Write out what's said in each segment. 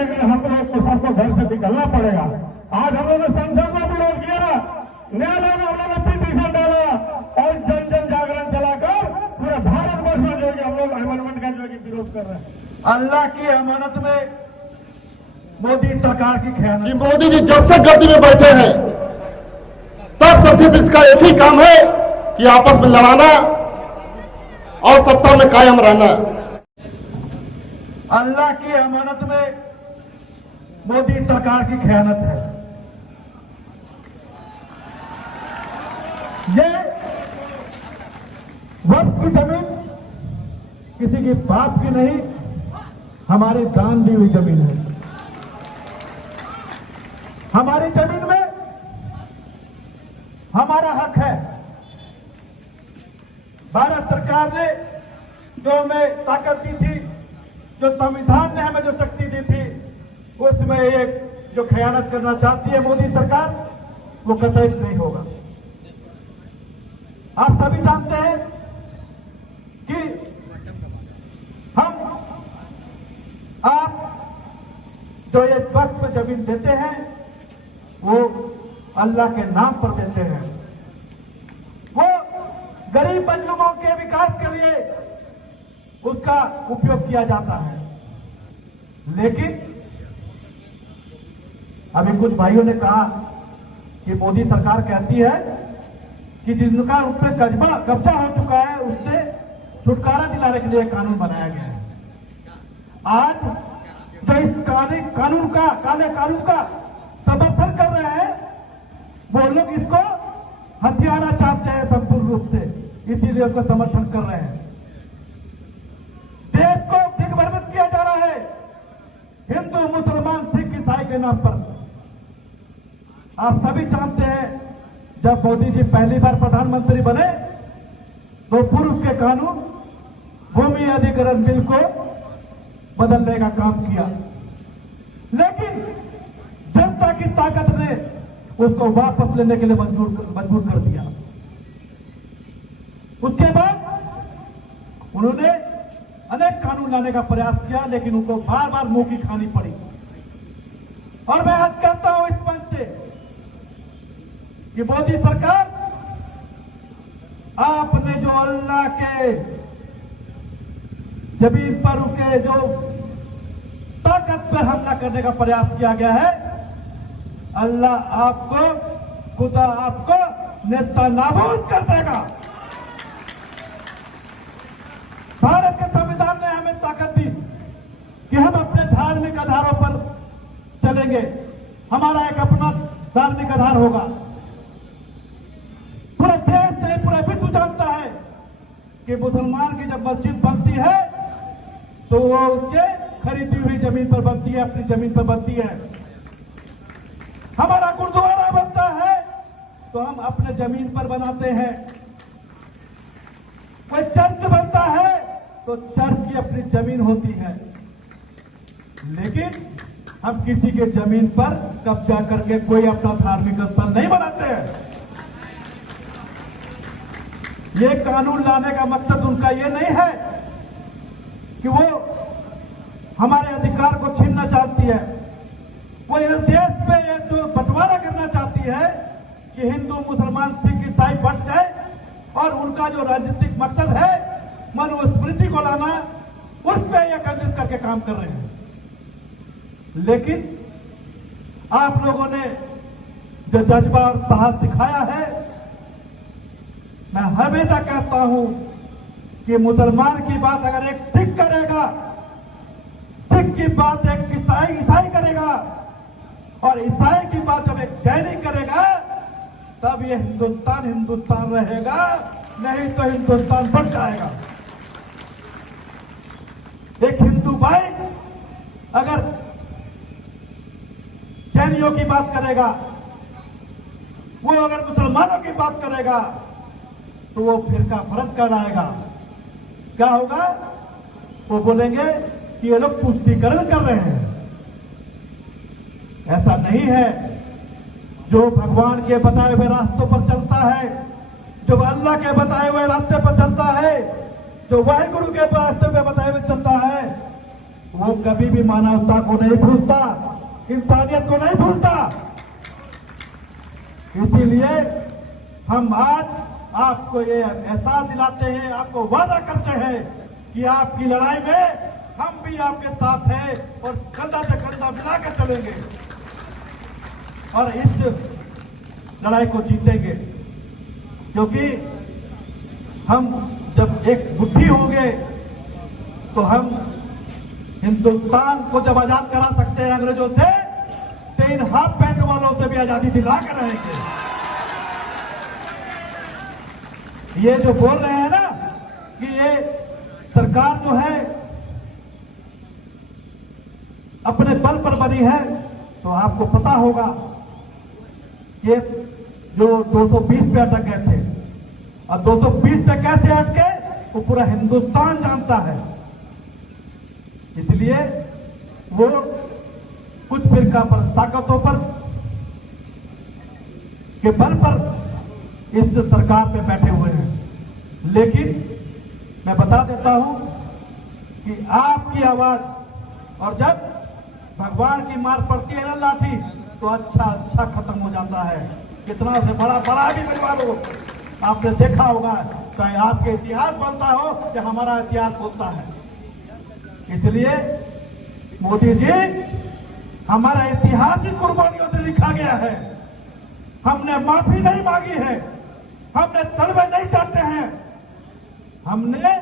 करने के लिए हम लोग को सबको घर से निकलना पड़ेगा। आज हम लोगों ने संसद में विरोध किया, न्यायालय में हम लोगों ने पिटीशन डाला और जन जन जागरण चलाकर पूरे भारतवर्ष में जो हम लोग अमेंडमेंट का जो विरोध कर रहे हैं। अल्लाह की अमानत में मोदी सरकार की खयानत। कि मोदी जी जब से गद्दी में बैठे हैं तब से सिर्फ इसका एक ही काम है कि आपस में लड़ाना और सत्ता में कायम रहना। अल्लाह की अमानत में मोदी सरकार की खयानत है। ये वक्त की जमीन किसी की बाप की नहीं, हमारी दान दी हुई जमीन है। हमारी जमीन में हमारा हक है। भारत सरकार ने जो हमें ताकत दी थी, जो संविधान ने हमें जो शक्ति दी थी, उसमें एक जो खयानत करना चाहती है मोदी सरकार, वो कतई नहीं होगा। आप सभी जानते हैं कि आप जो ये वक्त पे जमीन देते हैं वो अल्लाह के नाम पर देते हैं। वो गरीब मजलूमों के विकास के लिए उसका उपयोग किया जाता है। लेकिन अभी कुछ भाइयों ने कहा कि मोदी सरकार कहती है कि जिनका उस पर कब्जा हो चुका है उससे छुटकारा दिलाने के लिए कानून बनाया गया है। आज जो इस काले कानून का समर्थन कर रहे हैं वो लोग इसको हथियाना चाहते हैं संपूर्ण रूप से, इसीलिए उसका समर्थन कर रहे हैं। देश को दिग्भ्रमित किया जा रहा है हिंदू मुसलमान सिख ईसाई के नाम पर। आप सभी जानते हैं जब मोदी जी पहली बार प्रधानमंत्री बने तो पूर्व के कानून भूमि अधिग्रहण बिल को बदलने का काम किया, लेकिन जनता की ताकत ने उसको वापस लेने के लिए मजबूर कर दिया। उसके बाद उन्होंने अनेक कानून लाने का प्रयास किया, लेकिन उनको बार बार मुंह की खानी पड़ी। और मैं आज कहता हूं इस मंच से कि मोदी सरकार, आपने जो अल्लाह के जमीन पर उनके जो ताकत पर हमला करने का प्रयास किया गया है, अल्लाह आपको, खुदा आपको नेता नाबूद कर देगा। भारत के संविधान ने हमें ताकत दी कि हम अपने धार्मिक आधारों पर चलेंगे, हमारा एक अपना धार्मिक आधार होगा। पूरे देश से पूरा विश्व जानता है कि मुसलमान की जब मस्जिद बनती है तो वो उसके खरीदी हुई जमीन पर बनती है, अपनी जमीन पर बनती है। हमारा गुरुद्वारा बनता है तो हम अपने जमीन पर बनाते हैं। कोई चर्च बनता है तो चर्च की अपनी जमीन होती है, लेकिन हम किसी के जमीन पर कब्जा करके कोई अपना धार्मिक स्थल नहीं बनाते हैं। ये कानून लाने का मकसद उनका ये नहीं है कि वो हमारे अधिकार को छीनना चाहती है। वो इस देश में ये जो बंटवारा करना चाहती है कि हिंदू मुसलमान सिख ईसाई बंट जाए और उनका जो राजनीतिक मकसद है मनुस्मृति को लाना, उस पर यह केंद्रित करके काम कर रहे हैं। लेकिन आप लोगों ने जो जज्बा और साहस दिखाया है, मैं हमेशा कहता हूं कि मुसलमान की बात अगर एक सिख करेगा, सिख की बात एक ईसाई करेगा और ईसाई की बात जब एक जैनी करेगा, तब ये हिंदुस्तान रहेगा, नहीं तो हिंदुस्तान बढ़ जाएगा। एक हिंदू भाई अगर जैनियों की बात करेगा, वो अगर मुसलमानों की बात करेगा तो वो फिरका फरक कहलाएगा। क्या होगा? वो बोलेंगे कि ये लोग तुष्टीकरण कर रहे हैं। ऐसा नहीं है। जो भगवान के बताए हुए रास्तों पर चलता है, जो अल्लाह के बताए हुए रास्ते पर चलता है, जो वाहिगुरु के रास्ते पे बताए हुए चलता है, वो कभी भी मानवता को नहीं भूलता, इंसानियत को नहीं भूलता। इसीलिए हम आज आपको ये एहसास दिलाते हैं, आपको वादा करते हैं कि आपकी लड़ाई में हम भी आपके साथ हैं और कंधा से कंधा मिलाकर चलेंगे और इस लड़ाई को जीतेंगे। क्योंकि हम जब एक बुद्धि होंगे तो हम हिंदुस्तान को जब आजाद करा सकते हैं अंग्रेजों से, तो इन हाफ पैंट वालों से भी आजादी दिला कर रहेंगे। ये जो बोल रहे हैं ना कि ये सरकार जो है अपने बल पर बनी है, तो आपको पता होगा कि जो 220 पे अटक गए थे और 220 पे कैसे अटके वो पूरा हिंदुस्तान जानता है। इसलिए वो कुछ फिरका पर ताकतों पर के बल पर इस सरकार पे बैठे हुए हैं। लेकिन मैं बता देता हूं कि आपकी आवाज, और जब भगवान की मार पड़ती है ना लाठी, तो अच्छा खत्म हो जाता है। कितना से बड़ा भी बजवा लो, आपने देखा होगा, चाहे आपके इतिहास बनता हो या हमारा इतिहास होता है। इसलिए मोदी जी, हमारा इतिहास ही कुर्बानियों से लिखा गया है। हमने माफी नहीं मांगी है, हमने तलवे नहीं चाहते हैं, हमने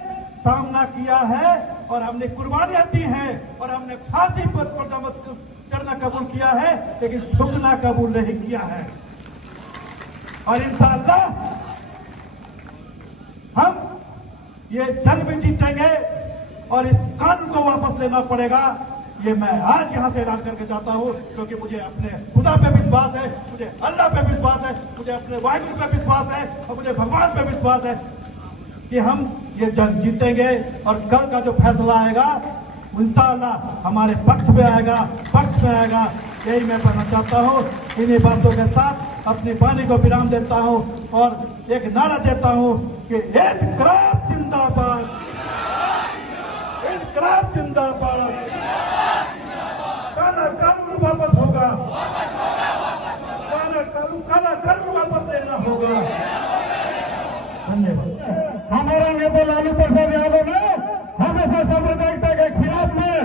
सामना किया है और हमने कुर्बानियां दी हैं और हमने फांसी पर चढ़ना कबूल किया है, लेकिन झुकना कबूल नहीं किया है। और इंशाअल्लाह हम ये जंग भी जीतेंगे और इस कानून को वापस लेना पड़ेगा। ये मैं आज यहां से ऐलान करके चाहता हूं, क्योंकि मुझे अपने खुदा पे विश्वास है, मुझे अल्लाह पे विश्वास है, मुझे अपने वाहिगुरु पे विश्वास है और मुझे भगवान पे विश्वास है कि हम ये जंग जीतेंगे और कल का जो फैसला आएगा इंशाअल्लाह हमारे पक्ष में आएगा। यही मैं कहना चाहता हूँ। इन्हीं बातों के साथ अपनी वाणी को विराम देता हूँ और एक नारा देता हूँ कि इनकलाब जिंदाबाद, इनकलाब जिंदाबाद, काला कानून वापस होगा, काला कानून वापस लेना होगा। धन्यवाद। हमारा नेता लालू प्रसाद यादव ने हमेशा सांप्रदायिकता के खिलाफ में,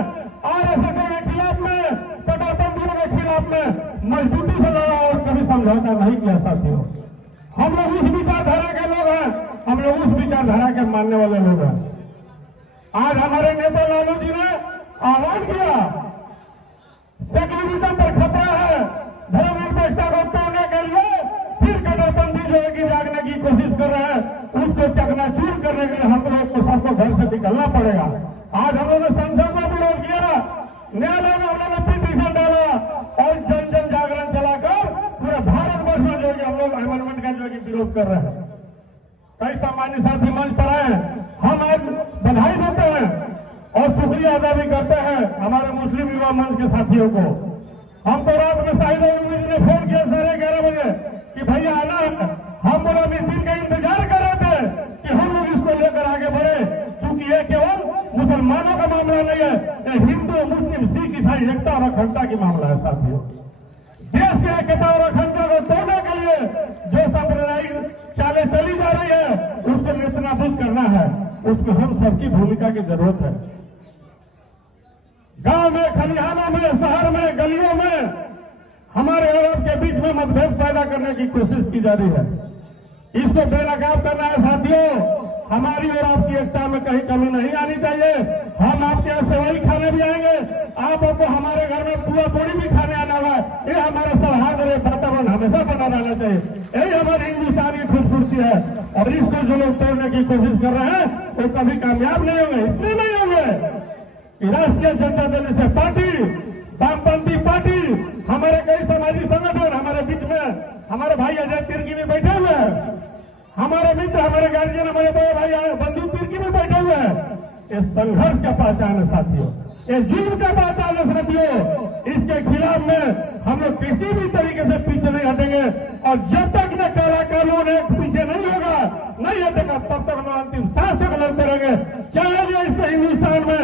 आरएसएस के खिलाफ में, कट्टरपंथियों के खिलाफ में मजबूती से लड़ा और कभी समझौता नहीं किया। साथियों, हम लोग उस विचारधारा के लोग हैं, हम लोग उस विचारधारा के मानने वाले लोग हैं। आज हमारे नेता लालू जी ने आह्वान किया, सेक्युलरिज्म पर खतरा है, धर्मनिरपेक्षता को तोड़ने के लिए फिर कट्टरपंथी जो है कि जागने की कोशिश कर रहे हैं, उसको चकनाचूर करने के लिए हम लोग को सबको घर से निकलना पड़ेगा। आज हम लोगों ने संसद में विरोध किया, न्यायालय में हम लोगों ने पिटीशन डाला और जन जन जागरण चलाकर पूरे भारतवर्ष में जो है हम लोग अमेंडमेंट का जो है विरोध कर रहे हैं। कई सामान्य साथी मंच पर आए, हम आज बधाई देते हैं और शुक्रिया अदा भी करते हैं हमारे मुस्लिम युवा मंच के साथियों को। हम तो रात में शाहिद जी ने फोन किया 11:30 बजे कि भैया आना है। हम बोला इस दिन का इंतजार कर रहे थे कि हम लोग इसको लेकर आगे बढ़े, क्योंकि ये केवल मुसलमानों का मामला नहीं है, ये हिंदू, मुस्लिम, सिख, ईसाई एकता और अखंडता की मामला है। साथियों, देश की एकता और अखंडता को तोड़ने के लिए जो सांप्रदायिक चालें चली जा रही है, उसको नेस्तनाबूद करना है। उसमें हम सबकी भूमिका की जरूरत है। गांव में, खलिहानों में, शहर में, गलियों में हमारे और आपके बीच में मतभेद पैदा करने की कोशिश की जा रही है। इसको बेनकाब करना है। साथियों, हमारी और आपकी एकता में कहीं कमी नहीं आनी चाहिए। हम आपके यहाँ सेवई खाने भी आएंगे, आपको हमारे घर में पुआ पूड़ी भी खाने आना हुआ। ये हमारा सौहार्द और वातावरण हमेशा बना रहना चाहिए। यही हमारी हिंदुस्तान की खूबसूरती है। और इसको जो लोग तोड़ने की कोशिश कर रहे हैं वो कभी कामयाब नहीं होंगे। इसलिए नहीं होंगे कि राष्ट्रीय जनता दल से पार्टी, वामपंथी पार्टी, हमारे कई सामाजिक संगठन, हमारे बीच में हमारे भाई अजय तिर्की भी बैठे हुए हैं, हमारे मित्र, हमारे गार्जियन, हमारे बड़े भाई बंधु तिर्की भी बैठे हुए हैं। ये संघर्ष का पहचान है साथियों, ये जुल्म का पहचान है साथियों। इसके खिलाफ में हम लोग किसी भी तरीके से पीछे नहीं हटेंगे और जब तक न काला कानून एक पीछे नहीं होगा, नहीं हटेगा, तब तक हम अंतिम सांस तक लड़ते रहेंगे। चाहे जो इसको हिंदुस्तान में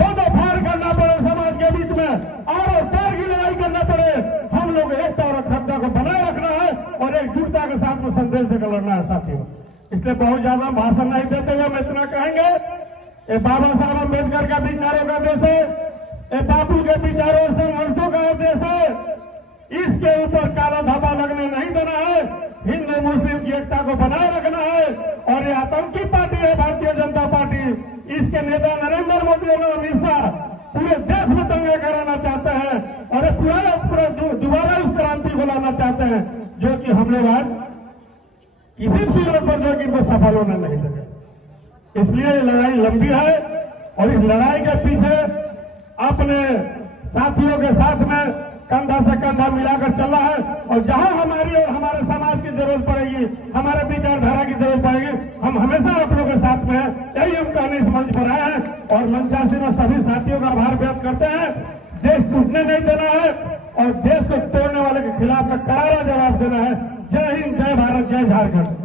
दो फाड़ करना पड़े। लड़ना है साथियों। इसलिए बहुत ज्यादा भाषण नहीं देते हुए हम इतना कहेंगे, ये बाबा साहब अम्बेडकर का विचारों का देश है, ये बापू के विचारों से संघर्षों का देश है। इसके ऊपर काला धब्बा लगने नहीं देना है, हिंदू मुस्लिम की एकता को बनाए रखना है। और ये आतंकी पार्टी है भारतीय जनता पार्टी, इसके नेता नरेंद्र मोदी और अमित शाह पूरे देश में दंगे कराना चाहते हैं और ये पूरा दोबारा उस क्रांति को लाना चाहते हैं जो कि हम लोग आज किसी सूरत पर जो कि इनको सफल होने नहीं लगे। इसलिए ये लड़ाई लंबी है और इस लड़ाई के पीछे अपने साथियों के साथ में कंधा से कंधा मिलाकर चल रहा है। और जहां हमारी और हमारे समाज की जरूरत पड़ेगी, हमारे विचारधारा की जरूरत पड़ेगी, हम हमेशा आप लोगों के साथ में हैं। यही हम कहने इस मंच पर आए हैं और मंचासी में सभी साथियों का आभार व्यक्त करते हैं। देश टूटने नहीं देना है और देश को तोड़ने वाले के खिलाफ में करारा जवाब देना है। जय हिंद, जय भारत, जय झारखंड।